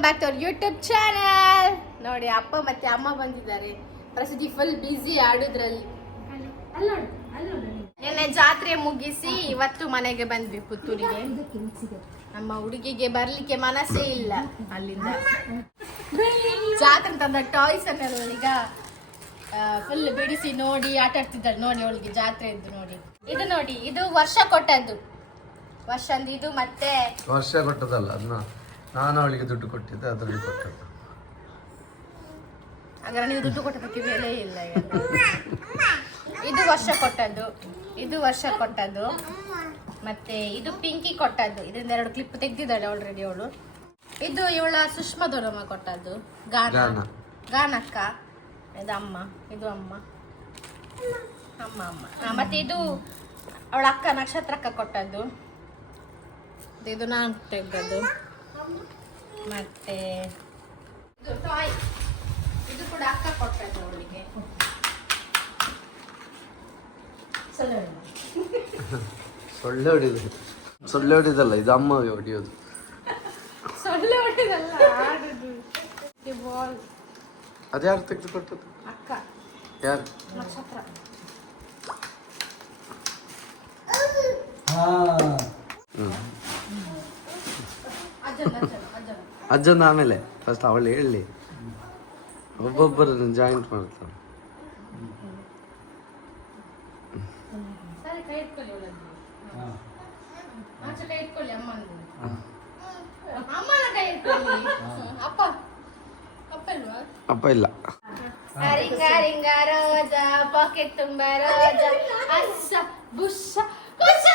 Welcome back to our YouTube channel. ನೋಡಿ ಅಪ್ಪ ಮತ್ತೆ ಅಮ್ಮ ಬಂದಿದ್ದಾರೆ. ಪ್ರಸಿದ್ಧಿ ಫುಲ್ ಬ್ಯುಸಿ ಆಡೋದ್ರಲ್ಲಿ. ನಿನ್ನೆ ಜಾತ್ರೆ ಮುಗಿಸಿ ಇವತ್ತು ಮನೆಗೆ ಬಂದ್ವಿ ಪುತ್ತೂರಿಗೆ. ನಮ್ಮ ಹುಡುಗಿಗೆ ಬರ್ಲಿಕ್ಕೆ ಮನಸ್ಸೇ ಇಲ್ಲ ಅಲ್ಲಿಂದ. ಜಾತ್ರೆ ತಂದ ಟಾಯ್ಸ್ ಅನ್ನೆಲ್ಲ ಈಗ ಫುಲ್ ಬಿಡಿಸಿ ನೋಡಿ ಆಟ ಆಡ್ತಿದ್ದಾಳೆ. ನೋಡಿ ಅವಳಿಗೆ ಜಾತ್ರೆ ಇದ್ದು ನೋಡಿ. ಇದು ನೋಡಿ, ಇದು ವರ್ಷ ಕೊಟ್ಟದ್ದು. ವರ್ಷಂದು ಇದು ಮತ್ತೆ ವರ್ಷ ಕೊಟ್ಟದಲ್ಲ, ಅದನ್ನ ನಾನು ಅವಳಿಗೆ ದುಡ್ಡು ಕೊಟ್ಟಿದ್ದೆ, ಅದರಲ್ಲಿ ಕೊಟ್ಟದ್ದು. ಹಾಗಾದ್ರೆ ನೀವು ದುಡ್ಡು ಕೊಟ್ಟದಕ್ಕೆ ಬೆಲೆ ಇಲ್ಲ. ಇದು ವರ್ಷ ಕೊಟ್ಟದ್ದು, ಇದು ವರ್ಷ ಕೊಟ್ಟದ್ದು, ಮತ್ತೆ ಇದು ಪಿಂಕಿ ಕೊಟ್ಟದ್ದು. ಇದರಿಂದ 2 ಕ್ಲಿಪ್ ತೆಗ್ದಿದ್ದಾಳೆ ಆಲ್ರೆಡಿ ಅವಳು. ಇದು ಇವಳ ಸುಷ್ಮಾ ದೊರಮ್ಮ ಕೊಟ್ಟದ್ದು, ಗಾನಕ್ಕ. ಇದು ಅಮ್ಮ, ಇದು ಅಮ್ಮ ಅಮ್ಮ ಅಮ್ಮ. ಮತ್ತೆ ಇದು ಅವಳ ಅಕ್ಕ ನಕ್ಷತ್ರ ಅಕ್ಕ ಕೊಟ್ಟದ್ದು. ಇದು ನಾನು ತೆಗ್ದದ್ದು. ಮತ್ತೆ ಇದು ಟಾಯ್, ಇದು ಕೂಡ ಅಕ್ಕ ಕೊಟ್ಟದ್ದು ಅವಳಿಗೆ. ಸೊಳ್ಳೆ ಹೊಡಿದಲ್ಲ, ಇದು ಅಮ್ಮ ಹೊಡಿಯೋದು. ಸೊಳ್ಳೆ ಹೊಡಿದಲ್ಲ, ಆಡುದು. ಬಾಲ್ ಅದು ಯಾರು ತೆಗೆದು ಕೊಟ್ಟದ್ದು? ಅಕ್ಕ. ಯಾರು? ನಕ್ಷತ್ರ. ಅಜ್ಜನ ಆಮೇಲೆ ಫಸ್ಟ್ ಅವಳು ಹೇಳಿ, ಒಬ್ಬೊಬ್ಬರನ್ನು ಜಾಯಿಂಟ್ ಮಾಡ್ತಾಳೆ. ಸರಿ, ಕೈ ಇಟ್ಕೊಳ್ಳಿ ಅವಳದ್ದು. ಆಚೆ ಕೈ ಇಟ್ಕೊಳ್ಳಿ ಅಮ್ಮನದು. ಅಮ್ಮನ ಕೈ ಇಟ್ಕೊಳ್ಳಿ. ಅಪ್ಪ ಅಪ್ಪ ಇಲ್ವಾ? ಅಪ್ಪ ಇಲ್ಲ. ರಿಂಗ ರಿಂಗ ರೋಜಾ, ಪಾಕೆಟ್ ತುಂಬ ರೋಜಾ, ಅಸ್ಸ ಬುಸ್ಸ ಕುಸ.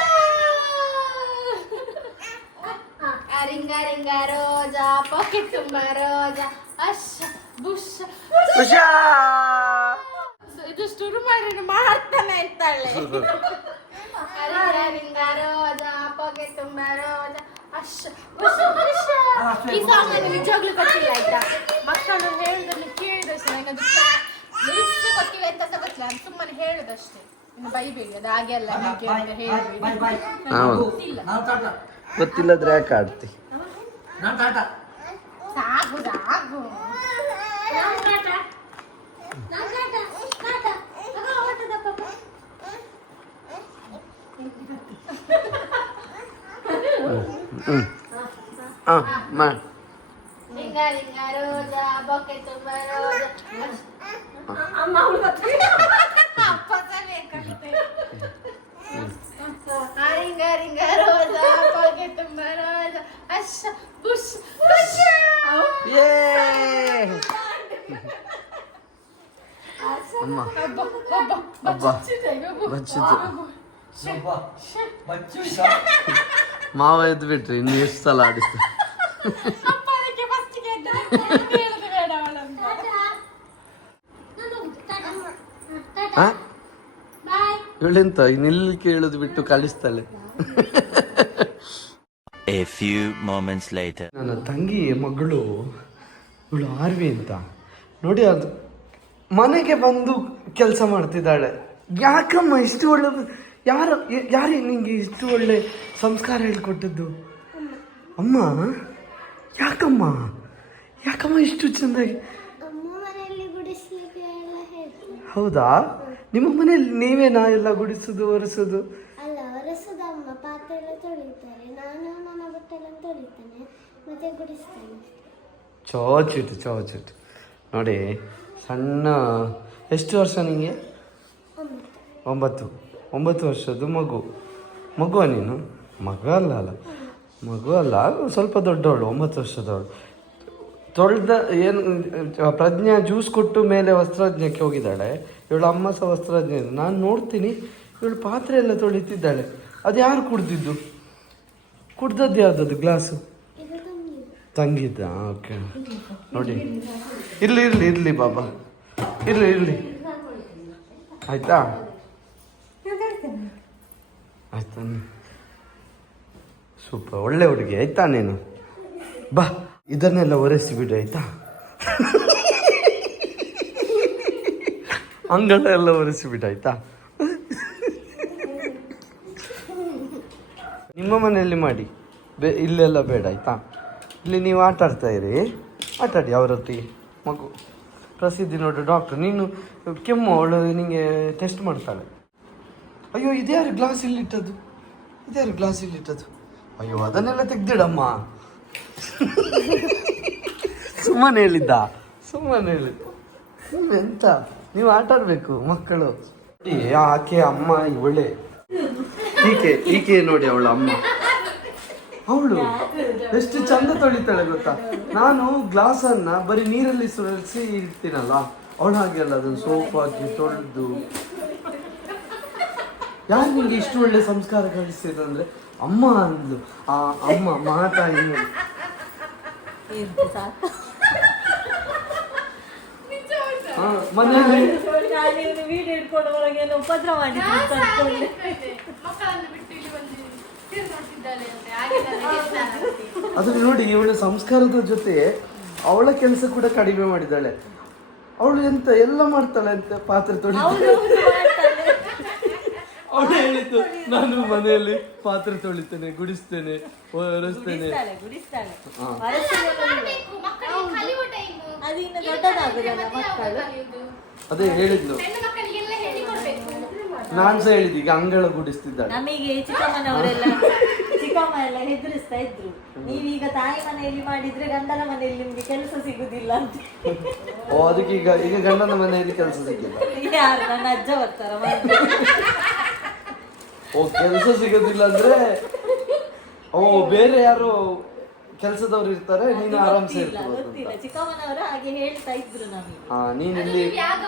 ರಿಂಗ ರಿಂಗ ರೋಜಾ, ಪಾಕೆಟ್ ತುಂಬ ರೋಜಾ, ಅಸ್ಸ ಬುಸ್ಸ ಕುಸ. ಇದು ಶುರು ಮಾಡಿ ಮಾಡ್ತಾನೆ ಇರ್ತಾಳೆ. ರಿಂಗ ರಿಂಗ ರೋಜಾ, ಪಾಕೆಟ್ ತುಂಬ ರೋಜಾ, ಅಸ್ಸ ಬುಸ್ಸ ಕುಸ. ಈ ಸಾಂಗ್ ನನಗೆ ನಿಜವಾಗ್ಲೂ ಗೊತ್ತಿಲ್ಲ ಆಯ್ತಾ. ಮಕ್ಕಳು ಹೇಳುದನ್ನು ಕೇಳಿದಷ್ಟು ನನಗದು ಲಿರಿಕ್ಸ್ ಗೊತ್ತಿಲ್ಲ ಅಂತ ಸಹ ಗೊತ್ತಿಲ್ಲ. ನಾನು ಸುಮ್ಮನೆ ಹೇಳುದಷ್ಟೇ. ಇನ್ನು ಬೈಬೇಡಿ, ಅದು ಹಾಗೆಲ್ಲ ಹೀಗೆ ಅಂತ ಹೇಳಬೇಡಿ. ಗೊತ್ತಿಲ್ಲದ್ರೆ ಯಾಕೆ ಆಡ್ತಿ? ಸಾಕು ಸಾಕು. ರಿಂಗ ರಿಂಗ ರೋಜಾ, ಬೊಕ್ಕೆ ತುಂಬ ರೋಜಾ. ಅಮ್ಮ ಅಪ್ಪ ಬೇಕಂತೆ. ರಿಂಗ ರಿಂಗ ರೋಜಾ, ಬೊಕ್ಕೆ ತುಂಬ ರೋಜಾ, ಅಶ್ಶ ಬುಷ್ ಬುಷ್. ಅಮ್ಮ ಮಾವ ಎದ್ದು ಬಿಟ್ರಿ, ಇನ್ನು ಎಷ್ಟು ಸಲ ಆಡಿಸ್ತಾರೆ. ಇವಳೆಂತ ಇನ್ನೆಲ್ಲಿ ಕೇಳುದು ಬಿಟ್ಟು ಕಳಿಸ್ತಾಳೆ. A few moments later. ನನ್ನ ತಂಗಿ ಮಗಳು ಇವಳು ಆರ್ವಿ ಅಂತ ನೋಡಿ, ಅದು ಮನೆಗೆ ಬಂದು ಕೆಲಸ ಮಾಡ್ತಿದ್ದಾಳೆ. ಯಾಕಮ್ಮ ಇಷ್ಟು ಒಳ್ಳೆ, ಯಾರು ನಿಂಗೆ ಇಷ್ಟು ಒಳ್ಳೆ ಸಂಸ್ಕಾರ ಹೇಳ್ಕೊಟ್ಟದ್ದು? ಅಮ್ಮ ಯಾಕಮ್ಮ ಇಷ್ಟು ಚೆಂದಾಗಿ? ಹೌದಾ? ನಿಮ್ಮ ಮನೇಲಿ ನೀವೇನಾ ಎಲ್ಲ ಗುಡಿಸೋದು ಒರೆಸೋದು? ಅಲ್ಲ, ಒರೆಸೋದು ಅಮ್ಮ. ಪಾತ್ರೆ ಎಲ್ಲ ತೊಳಿತಾರೆ, ನಾನು ನನ್ನ ಬಟ್ಟೆ ಎಲ್ಲ ತೊಳಿತೇನೆ, ಮತ್ತೆ ಗುಡಿಸ್ತೇನೆ. ಚೋಚಿಟ್ಟು ನೋಡಿ, ಸಣ್ಣ. ಎಷ್ಟು ವರ್ಷ ನಿಂಗೆ? 9 ವರ್ಷದ್ದು ಮಗುವ ನೀನು? ಮಗು ಅಲ್ಲ, ಸ್ವಲ್ಪ ದೊಡ್ಡವಳು, 9 ವರ್ಷದವಳು. ಏನು ಪ್ರಜ್ಞಾ ಜ್ಯೂಸ್ ಕೊಟ್ಟು ಮೇಲೆ ವಸ್ತ್ರಜ್ಞಕ್ಕೆ ಹೋಗಿದ್ದಾಳೆ. ಇವಳು ಅಮ್ಮ ಸಹ ವಸ್ತ್ರಜ್ಞ. ನಾನು ನೋಡ್ತೀನಿ ಇವಳು ಪಾತ್ರೆ ಎಲ್ಲ ತೊಳಿತಿದ್ದಾಳೆ. ಅದು ಯಾರು ಕುಡ್ದದ್ದು ಯಾವುದದು ಗ್ಲಾಸು? ತಂಗಿದ್ದ? ಓಕೆ. ನೋಡಿ, ಇರ್ಲಿ ಬಾಬಾ, ಇರ್ಲಿ ಆಯ್ತಾ. ಸೂಪರ್, ಒಳ್ಳೆ ಹುಡುಗಿ ಆಯ್ತಾ ನೀನು. ಬಾ, ಇದನ್ನೆಲ್ಲ ಒರೆಸಿಬಿಡು ಆಯ್ತಾ. ಅಂಗಳ ಎಲ್ಲ ಒರೆಸಿಬಿಡು ಆಯ್ತಾ. ನಿಮ್ಮ ಮನೆಯಲ್ಲಿ ಮಾಡಿ, ಇಲ್ಲೆಲ್ಲ ಬೇಡ ಆಯ್ತಾ. ಇಲ್ಲಿ ನೀವು ಆಟ ಆಡ್ತಾ ಇರಿ, ಆಟಾಡಿ ಅವರೊತ್ತಿಗೆ. ಮಗು ಪ್ರಸಿದ್ಧಿ ನೋಡು ಡಾಕ್ಟ್ರು, ನೀನು ಕೆಮ್ಮು, ಅವಳು ನಿನಗೆ ಟೆಸ್ಟ್ ಮಾಡ್ತಾಳೆ. ಅಯ್ಯೋ ಇದ್ಯಾರು ಗ್ಲಾಸ್ ಇಲ್ಲಿಟ್ಟದ್ದು, ಇದ್ಯಾರು ಗ್ಲಾಸ್ ಇಲ್ಲಿಟ್ಟದ್ದು? ಅಯ್ಯೋ ಅದನ್ನೆಲ್ಲ ತೆಗ್ದಿಡಮ್ಮ. ಸುಮ್ಮನೆ ಹೇಳಿದ್ದ, ಸುಮ್ಮನೆ ಹೇಳಿದ್ದ. ಎಂತ ನೀವು ಆಟ ಆಡ್ಬೇಕು ಮಕ್ಕಳು. ಆಕೆ ಅಮ್ಮ ಒಳ್ಳೆ ಈಕೆ ನೋಡಿ ಅವಳ ಅಮ್ಮ, ಅವಳು ಎಷ್ಟು ಚಂದ ತೊಳಿತಾಳೆ ಗೊತ್ತಾ. ನಾನು ಗ್ಲಾಸನ್ನ ಬರೀ ನೀರಲ್ಲಿ ಸುರಿಸಿ ಇಡ್ತೀನಲ್ಲ, ಅವಳು ಹಾಗೆ ಅಲ್ಲ, ಅದನ್ನು ಸೋಪ್ ಹಾಕಿ ತೊಳೆದು. ಯಾರು ನಿಂಗೆ ಇಷ್ಟು ಒಳ್ಳೆ ಸಂಸ್ಕಾರ ಕಲಿಸಿದಂದ್ರೆ ಅಮ್ಮ ಅಂದ್ಲು. ಆ ಅಮ್ಮ ಮಾತಾಡಿ ಮನೆಯಲ್ಲಿ ಅದು ನೋಡಿ, ಇವಳ ಸಂಸ್ಕಾರದ ಜೊತೆ ಅವಳ ಕೆಲಸ ಕೂಡ ಕಡಿಮೆ ಮಾಡಿದ್ದಾಳೆ. ಅವಳು ಎಂತ ಎಲ್ಲ ಮಾಡ್ತಾಳೆ ಅಂತ, ಪಾತ್ರೆ ತೊಳಿತಾಳೆ. ಅವಳು ಹೇಳಿದ್ದು, ನಾನು ಮನೆಯಲ್ಲಿ ಪಾತ್ರೆ ತೊಳಿತೇನೆ, ಗುಡಿಸ್ತೇನೆ, ಒರೆಸ್ತೇನೆ. ಅದೇ ಹೇಳಿದ್ಲು, ನಾನ್ ಸಹ ಹೇಳಿದ್ದು. ಈಗ ಅಂಗಳ ಗುಡಿಸ್ತಿದ್ದಾಳೆ. ನಮಗೆ ಚಿಕ್ಕಮ್ಮನವರೆಲ್ಲ ಚಿಕ್ಕಮ್ಮ ಎಲ್ಲ ಹೆದರಿಸ್ತಾ ಇದ್ರು, ನೀವೀಗ ತಾಯಿ ಮನೆಯಲ್ಲಿ ಮಾಡಿದ್ರೆ ಗಂಡನ ಮನೆಯಲ್ಲಿ ನಿಮ್ಗೆ ಕೆಲಸ ಸಿಗುದಿಲ್ಲ ಅಂತ. ಓ ಅದಕ್ಕೆ ಈಗ ಗಂಡನ ಮನೆಯಲ್ಲಿ ಕೆಲಸ ಸಿಕ್ಕಿಲ್ಲ. ಯಾರು ನನ್ನ ಅಜ್ಜ ಬರ್ತಾರ. ಓ ಕೆಲಸ ಸಿಗೋದಿಲ್ಲ ಅಂದ್ರೆ ಓ ಬೇರೆ ಯಾರು ಕೆಲಸದವ್ರು ಇರ್ತಾರೆ, ನೀನು ಆರಾಮ್ಸೆ ಗೊತ್ತಿಲ್ಲ, ಚಿಕ್ಕಮ್ಮನವರು ಹಾಗೆ ಹೇಳ್ತಾ ಇದ್ರು ನಮಗೆ. ನೀನ್ ಇಲ್ಲಿ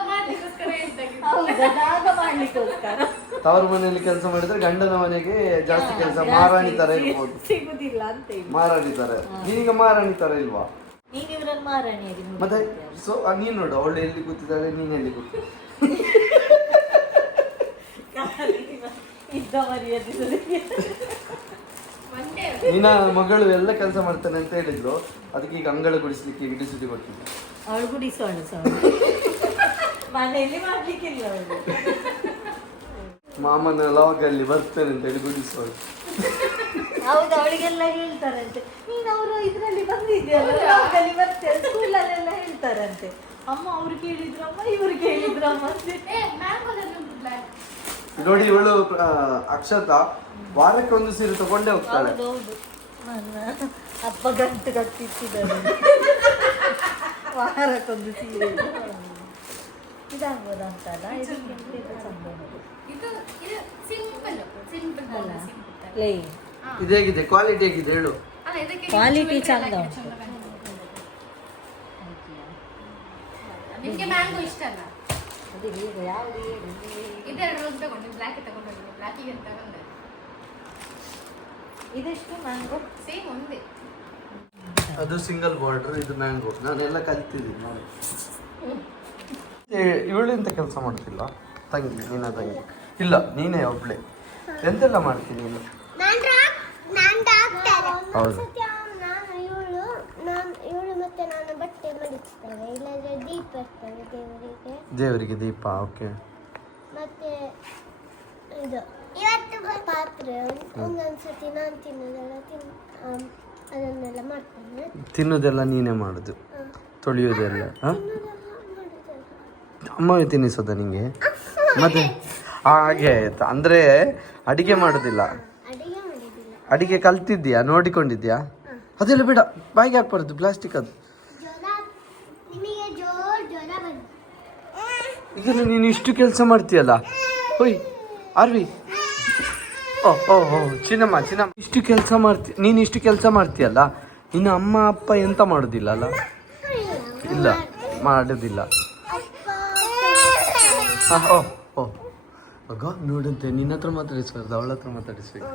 ಮಾಡ್ಲಿಕ್ಕೋಸ್ಕರ ತವರ ಮನೆಯಲ್ಲಿ ಕೆಲಸ ಮಾಡಿದ್ರೆ ಗಂಡನ ಮನೆಗೆ ಜಾಸ್ತಿ ಕೆಲಸ, ಮಾರಾಣಿ ತರ ಇರ್ಬೋದು, ಸಿಗುದಿಲ್ಲ ಅಂತ ಹೇಳಿ. ಮಾರಾಣಿ ತರ. ನೀನೀಗ ಮಾರಾಣಿ ತರ ಇಲ್ವಾ? ನೀನ್ ಇವ್ರನ್ನ ಮಾರಾಣಿ ಮತ್ತೆ ಸೊ ನೀನ್ ನೋಡು, ಅವಳು ಎಲ್ಲಿ ಕೂತಿದ್ದಾಳೆ, ನೀನ್ ಎಲ್ಲಿ ಕೂತಿ. ಇದ್ದ ಮರ್ಯಾದೆ ನಿನ್ನ ಮಗಳು ಎಲ್ಲ ಕೆಲಸ ಮಾಡ್ತಾನೆ ಅಂತ ಹೇಳಿದ್ರು, ಅದಕ್ಕೆ ಈಗ ಅಂಗಳ ಗುಡಿಸ್ಲಿಕ್ಕೆ ಗಿಡಿಸುದಿ ಕೊಟ್ಟಿದ್ದೆ. ಅವಳು ಗುಡಿಸೋಳು ಮನೆಯಲ್ಲಿ ಮಾಡ್ಲಿಕ್ಕಿಲ್ಲ ಅವಳು. ಮಾಮನ ಲಾಗಲ್ಲಿ ಬರ್ತೇನೆ ಅಂತ ಹೇಳಿ ಗುಡಿಸೋಳು. ಹೌದು, ಅವಳಿಗೆಲ್ಲ ಹೇಳ್ತಾರಂತೆ, ನೀನು ಅವರು ಇದ್ರಲ್ಲಿ ಬಂದಿದ್ಯಲ್ಲ, ಲಾಗಲ್ಲಿ ಬರ್ತೇವೆ, ಸ್ಕೂಲಲ್ಲೆಲ್ಲ ಹೇಳ್ತಾರಂತೆ. ಅಮ್ಮ ಅವ್ರು ಕೇಳಿದ್ರಮ್ಮ, ಇವ್ರು ಕೇಳಿದ್ರಮ್ಮ. ನೋಡಿ ಇವಳು ಅಕ್ಷತಾ ವಾರಕ್ಕೆ ಒಂದು ಸೀರೆ ತಗೊಂಡೇ ಹೋಗ್ತಾಳೆ. ಹೌದು, ನನ್ನ ಅಪ್ಪ ಗಂಟು ಕಟ್ಟಿಟ್ಟಿದ್ದಾರೆ. ವಾರಕ್ಕೊಂದು ಸೀರೆ ಇದಾಗ್ಬೋದಂತಲ್ಲ. ಇದೇಗಿದೆ ಕ್ವಾಲಿಟಿ ಹೇಗಿದೆ ಹೇಳು. ಕ್ವಾಲಿಟಿ ಚಂದ ಉಂಟು. ನಿಮ್ಗೆ ಮ್ಯಾಂಗೋ ಇಷ್ಟ ಅಲ್ಲ? ಅದು ಹೇಗೆ ಯಾವುದು ಹೇಳಿ. ಇದೆರಡು ತಗೊಂಡು ಬ್ಲ್ಯಾಕ್ ತಗೊಂಡು ಬ್ಲ್ಯಾಕಿಗೆ ತಗೊಂಡೆ. ಇದೆಷ್ಟು ಮ್ಯಾಂಗೋ? ಸೇಮ್ ಒಂದೇ. ಅದು ಸಿಂಗಲ್ ಬಾರ್ಡರ್, ಇದು ಮ್ಯಾಂಗೋ. ನಾನೆಲ್ಲ ಕಲ್ತಿದ್ದೀನಿ ನೋಡಿ. ಇವಳು ಎಂತ ಕೆಲಸ ಮಾಡ್ತಿಲ್ಲ ತಂಗಿ, ನಿನ್ನ ತಂಗಿ? ಇಲ್ಲ ನೀನೇ ಒಬ್ಳೆ. ಎಂತೆಲ್ಲ ಮಾಡ್ತೀನಿ ನೀನು? ಹೌದು. ಇವಳು ಮತ್ತೆ ನಾನು ಬಟ್ಟೆ ಮಡಿಸ್ತೇವೆ, ಇಲ್ಲಾಂದ್ರೆ ದೀಪ ಇರ್ತವೆ ದೇವರಿಗೆ ದೀಪ. ಓಕೆ. ಮತ್ತೆ ಇದು ಇವತ್ತು ಪಾತ್ರೆ ಒಂದೊಂದ್ಸತಿ ನಾನು ತಿನ್ನೋದೆಲ್ಲ ಅದನ್ನೆಲ್ಲ ಮಾಡ್ತೇನೆ. ತಿನ್ನೋದೆಲ್ಲ ನೀನೇ ಮಾಡುದು, ತೊಳೆಯೋದೆಲ್ಲ ಅಮ್ಮವೇ ತಿನ್ನಿಸೋದ ನಿಂಗೆ? ಮತ್ತೆ ಹಾಗೆ ಆಯ್ತು ಅಂದ್ರೆ ಅಡಿಗೆ ಮಾಡೋದಿಲ್ಲ? ಅಡಿಗೆ ಕಲ್ತಿದ್ಯಾ, ನೋಡಿಕೊಂಡಿದ್ಯಾ? ಅದೆಲ್ಲ ಬೇಡ, ಬಾಯಿಗೆ ಹಾಕ್ಬಾರ್ದು, ಪ್ಲಾಸ್ಟಿಕ್ ಅದು. ಈಗ ನೀನು ಇಷ್ಟು ಕೆಲಸ ಮಾಡ್ತೀಯಲ್ಲ, ಹೋಯ್ ಆರ್ವಿ. ಓ ಓ ಓ ಚಿನ್ನಮ್ಮ, ಇಷ್ಟು ಕೆಲಸ ಮಾಡ್ತಿ ನೀನು, ಇಷ್ಟು ಕೆಲಸ ಮಾಡ್ತೀಯಲ್ಲ, ಇನ್ನು ಅಮ್ಮ ಅಪ್ಪ ಎಂತ ಮಾಡೋದಿಲ್ಲ ಅಲ್ಲ? ಇಲ್ಲ ಮಾಡೋದಿಲ್ಲ. ಓ ಓ ಆಗ ನೋಡಂತೆ, ನಿನ್ನ ಹತ್ರ ಮಾತಾಡಿಸ್ಬಾರ್ದು, ಅವಳ ಹತ್ರ ಮಾತಾಡಿಸ್ಬೇಕು.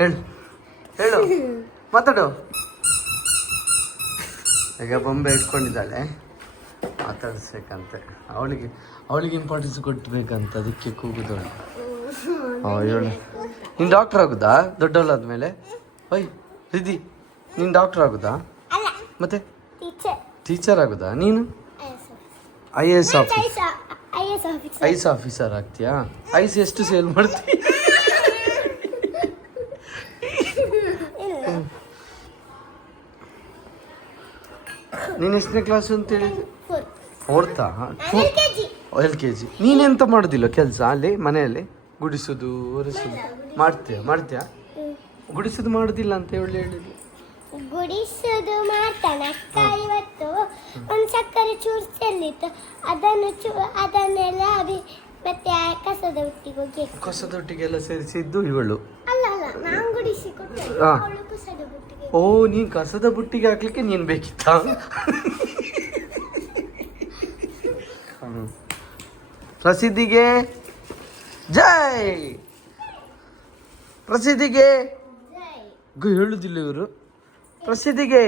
ಹೇಳು ಹೇಳು, ಮಾತಾಡು. ಈಗ ಬೊಂಬೆ ಇಟ್ಕೊಂಡಿದ್ದಾಳೆ, ಮಾತಾಡಿಸ್ಬೇಕಂತೆ. ಅವಳಿಗೆ ಇಂಪಾರ್ಟೆನ್ಸ್ ಕೊಟ್ಟಬೇಕಂತ, ಅದಕ್ಕೆ ಕೂಗುದವಳು. ಹೇಳು. ನೀನು ಡಾಕ್ಟರ್ ಆಗುದಾ ದೊಡ್ಡವಳಾದ್ಮೇಲೆ? ಓಯ್ ರಿದಿ, ನೀನು ಡಾಕ್ಟರ್ ಆಗುದಾ? ಮತ್ತೆ ಟೀಚರ್ ಆಗುದಾ? ನೀನು IAS ಆಫೀಸರ್ ಆಗ್ತೀಯಾ? ಐಸ್ ಎಷ್ಟು ಸೇಲ್ ಮಾಡ್ತೀಯ? ನೀನು ಎಷ್ಟನೇ ಕ್ಲಾಸ್ ಅಂತ ಹೇಳಿದ್ದೆ? ಫೋರ್ತ್. ಫೋರ್ತಾ? LKG. LKG. ನೀನೆಂತ ಮಾಡೋದಿಲ್ಲ ಕೆಲಸ ಅಲ್ಲಿ ಮನೆಯಲ್ಲಿ? ಗುಡಿಸೋದು ಒರೆಸೋದು ಮಾಡ್ತೀಯಾ? ಗುಡಿಸೋದು ಮಾಡೋದಿಲ್ಲ ಅಂತ ಹೇಳಿದ್ಲು. ಗುಡಿಸೋದು ಮಾಡ್ತಾನೆ ಅಕ್ಕ. ಇವತ್ತು ಒಂದು ಸಕ್ಕರೆ ಚೂರು ಚೆಲ್ಲಿತ್ತು, ಅದನ್ನೆಲ್ಲ ಮತ್ತೆ ಕಸದ ಒಟ್ಟಿಗೆ ಹೋಗಿ ಕಸದೊಟ್ಟಿಗೆಲ್ಲ ಸೇರಿಸಿದ್ದು ಇವಳು. ಅಲ್ಲ ನಾನು ಗುಡಿಸಿ ಕೊಟ್ಟೆ, ಹಾ. ಅವಳು ಕಸದ ಬುಟ್ಟಿಗೆ. ಓ, ನೀನ್ ಕಸದ ಬುಟ್ಟಿಗೆ ಹಾಕ್ಲಿಕ್ಕೆ ನೀನ್ ಬೇಕಿತ್ತಾ? ಪ್ರಸಿದ್ಧಿಗೆ ಜೈ, ಪ್ರಸಿದ್ಧಿಗೆ ಹೇಳುದಿಲ್ಲ ಇವರು. ಪ್ರಸಿದ್ಧಿಗೆ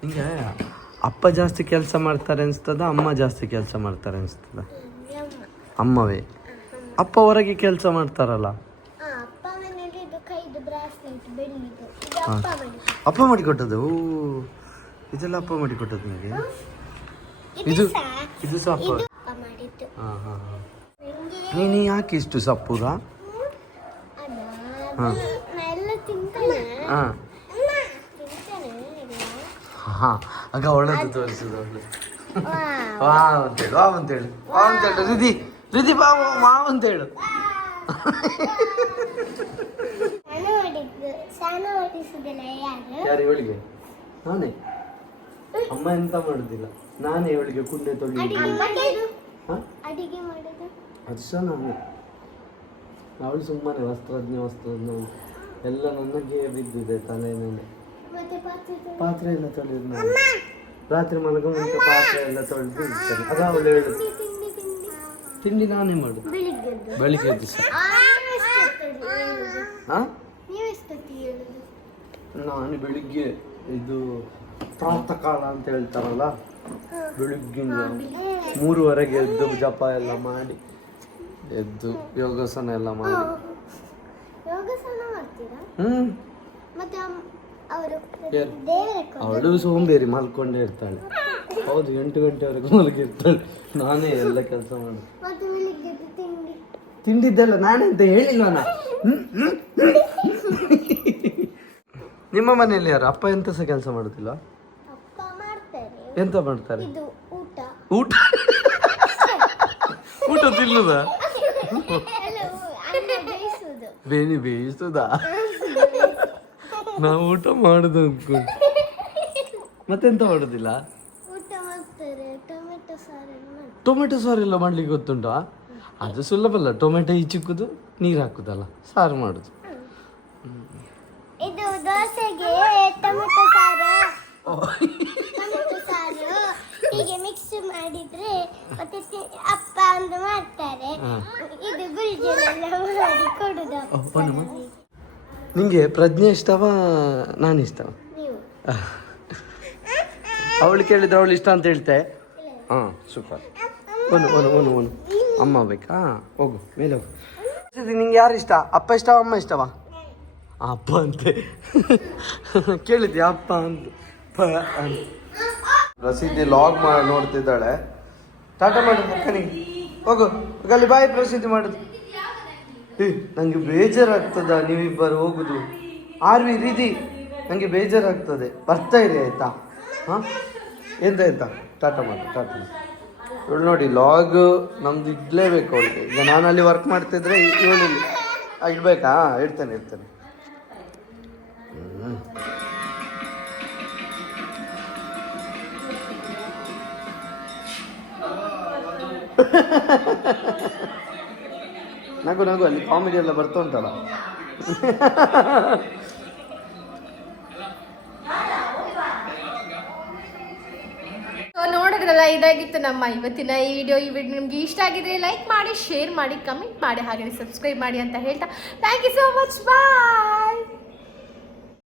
ಹಿಂಗೆ ಅಪ್ಪ ಜಾಸ್ತಿ ಕೆಲಸ ಮಾಡ್ತಾರೆ ಅನ್ಸ್ತದ, ಅಮ್ಮ ಜಾಸ್ತಿ ಕೆಲಸ ಮಾಡ್ತಾರೆ ಅನ್ಸ್ತದ? ಅಮ್ಮವೇ. ಅಪ್ಪ ಹೊರಗೆ ಕೆಲಸ ಮಾಡ್ತಾರಲ್ಲ. ಅಪ್ಪ ಮನೇಲಿ ಇದು ಕೈದು ಬ್ರಾಸ್ಲೆಟ್ ಬೆಳ್ಳಿದು, ಇದು ಹಾ. ಅಪ್ಪ ಮನೆ. ಅಪ್ಪ ಮಾಡಿಕೊಟ್ಟದ್ದು? ಓ, ಇದೆಲ್ಲ ಅಪ್ಪ ಮಾಡಿಕೊಟ್ಟದ್ದು ನಿಮಗೆ? ಇದು ಇದು ಸಹ ಅಪ್ಪ. ಇದು ಅಪ್ಪ ಮಾಡಿದ್ದು. ಹಾಂ ಹಾಂ ಹಾಂ. ನಂಗೆ ನೀನು ಯಾಕೆ ಇಷ್ಟು ಸಪ್ಪುರ? ಅಲ್ಲ, ಹಾ. ನಾ ಎಲ್ಲ ತಿಂತಾನೆ ಹಾಂ ಎಲ್ಲ. ಹಾಂ, ಆಗ ಅವಳದ್ದು ತೋರಿಸಿದ ಅವಳು. ವಾವ್. ವಾವ್ ಅಂತೇಳು ರಿದಿ ಮಾವ್ ಅಂತೇಳು. ಸ್ನಾನ ಮಾಡಿಸುದಿಲ್ಲ ಯಾರು? ಯಾರು ಇವಳಿಗೆ? ನಾನೇ. ಅಮ್ಮ ಎಂತ ಮಾಡುದಿಲ್ಲ, ನಾನೇ ಇವಳಿಗೆ ಕುಂಡೆ ತೊಳಿ. ಹಾಂ, ಅಡಿಗೆ ಮಾಡೋದು ಅದು ಸಹ ನಾನೇ. ಅವಳು ಸುಮ್ಮನೆ ವಸ್ತ್ರಜ್ಞ ಎಲ್ಲ ನನಗೆ ಬಿದ್ದಿದೆ ತಲೆ ಮೇಲೆ. ಮತ್ತೆ ಪಾತ್ರೆ ಎಲ್ಲ ತೊಳೆಯೋದು ನಾನು. ರಾತ್ರಿ ಮಲಗೋ ಮುಂಚೆ ಪಾತ್ರೆ ಎಲ್ಲ ತೊಳೆದು ಇರ್ತೇನೆ. ಅದು ಅವಳು ಹೇಳುದು. ತಿಂಡಿ ತಿಂಡಿ ನಾನೇ ಮಾಡುದು ಬೆಳಿಗ್ಗೆದ್ದು. ಬೆಳಿಗ್ಗೆ ದಿವಸ. ಹಾಂ, ನೀವು ಎಷ್ಟೊತ್ತಿ ಹೇಳುದು? ನಾನು ಬೆಳಿಗ್ಗೆ ಇದು ಪ್ರಾತಃ ಕಾಲ ಅಂತ ಹೇಳ್ತಾರಲ್ಲ, ಬೆಳಿಗ್ಗಿನ 3:30ಗೆ ಎದ್ದು ಜಪ ಎಲ್ಲ ಮಾಡಿ ಎದ್ದು ಯೋಗಾಸನ ಎಲ್ಲ ಮಾಡಿ. ಯೋಗಾಸನ ಮಾಡ್ತೀರಾ? ಮತ್ತೆ ಅವರು ಯಾರು? ದೇವರ ಅವಳು ಸೋಂಬೇರಿ, ಮಲ್ಕೊಂಡೇ ಇರ್ತಾಳೆ. ಹೌದು, 8 ಗಂಟೆವರೆಗೂ ಮಲಗಿರ್ತಾಳೆ. ನಾನೇ ಎಲ್ಲ ಕೆಲಸ ಮಾಡೋದು. ಮತ್ತೆ ಬೆಳಿಗ್ಗೆದ್ದು ತಿಂಡಿ ತಿಂಡಿದ್ದೆಲ್ಲ ನಾನೇ ಅಂತ ಹೇಳಿಲ್ವನ? ನಿಮ್ಮ ಮನೆಯಲ್ಲಿ ಯಾರು ಅಪ್ಪ ಎಂತ ಸಹ ಕೆಲಸ ಮಾಡುದಿಲ್ಲ? ಅಪ್ಪ ಮಾಡ್ತಾರೆ. ಎಂತ ಮಾಡ್ತಾರೆ? ಇದು ಊಟ ಊಟ ಊಟ ತಿನ್ನುದ? ಅನ್ನ ಬೇಯಿಸುದು. ಬೇಯಿಸುದಾ? ನಾವು ಊಟ ಮಾಡುದು ಅನ್ಕೊಂಡು ಮತ್ತೆಂತ ಮಾಡುದಿಲ್ಲ? ಊಟ ಮಾಡ್ತಾರೆ. ಟೊಮೆಟೊ ಸಾರನ್ನು ಮಾಡ್ತಾರೆ. ಟೊಮೆಟೊ ಸಾರೆಲ್ಲ ಮಾಡ್ಲಿಕ್ಕೆ ಗೊತ್ತುಂಟಾ? ಅದು ಸುಲಭ ಅಲ್ಲ. ಟೊಮೆಟೊ ಈಚಿಕ್ಕುದು, ನೀರು ಹಾಕುದಲ್ಲ, ಸಾರು ಮಾಡುದು. ಇದು ದೋಸೆಗೆ ಟೊಮೆಟೊ ಸಾರು, ಟೊಮೆಟೊ ಸಾರು ಹೀಗೆ ಮಿಕ್ಸ್ ಮಾಡಿದ್ರೆ ಮತ್ತೆ ಅಪ್ಪ ಒಂದು ಮಾಡ್ತಾರೆ. ಇದು ಗುಲ್ಜನೆಲ್ಲ ಮಾಡಿ ಕೊಡುದು ಅಪ್ಪನಿಗೆ. ನಿಂಗೆ ಪ್ರಜ್ಞೆ ಇಷ್ಟವಾ ನಾನು ಇಷ್ಟವ? ನೀವು ಅವಳು ಕೇಳಿದ್ರೆ ಅವಳು ಇಷ್ಟ ಅಂತ ಹೇಳ್ತೆ. ಹಾಂ, ಸೂಪರ್. ಒನು ಅಮ್ಮ ಬೇಕಾ? ಹೋಗು ಮೇಲೆ ಹೋಗು. ನಿಂಗೆ ಯಾರು ಇಷ್ಟ? ಅಪ್ಪ ಇಷ್ಟವಾ ಅಮ್ಮ ಇಷ್ಟವಾ? ಅಪ್ಪ ಅಂತೆ ಕೇಳಿದ್ಯಾ? ಅಪ್ಪ ಅಂತ ಪ್ರಸಿದ್ಧಿ ಲಾಗ್ ನೋಡ್ತಿದ್ದಾಳೆ. ಟಾಟಾ ಮಾಡಿದ ಅಕ್ಕನಿಗೆ. ಹೋಗು ಅಲ್ಲಿ ಬಾಯಿ ಪ್ರಸಿದ್ಧಿ ಮಾಡುದು. ನಂಗೆ ಬೇಜಾರಾಗ್ತದ ನೀವಿಬ್ಬರು ಹೋಗುದು. ಆರ್ವಿ ರೀತಿ ನಂಗೆ ಬೇಜಾರಾಗ್ತದೆ. ಬರ್ತಾ ಇರಿ ಆಯ್ತಾ? ಹಾಂ, ಎಂತ ಟಾಟಾ ಮಾಡಿ. ಇವಳು ನೋಡಿ, ಲಾಗ್ ನಮ್ದು ಇಡ್ಲೇಬೇಕು ಅವಳಿಗೆ. ಈಗ ನಾನು ಅಲ್ಲಿ ವರ್ಕ್ ಮಾಡ್ತಿದ್ರೆ ಇವಳು ಇಡ್ಬೇಕಾ? ಇಡ್ತೇನೆ. ನಗು ಅಲ್ಲಿ ಕಾಮಿಡಿ ಎಲ್ಲ ಬರ್ತಾ ಉಂಟಲ್ಲ. ನೋಡಿದ್ರಲ್ಲ, ಇದಾಗಿತ್ತು ನಮ್ಮ ಇವತ್ತಿನ ಈ ವಿಡಿಯೋ ನಿಮ್ಗೆ ಇಷ್ಟ ಆಗಿದ್ರೆ ಲೈಕ್ ಮಾಡಿ, ಶೇರ್ ಮಾಡಿ, ಕಮೆಂಟ್ ಮಾಡಿ, ಹಾಗೆ ಸಬ್ಸ್ಕ್ರೈಬ್ ಮಾಡಿ ಅಂತ ಹೇಳ್ತಾ thank you so much. Bye.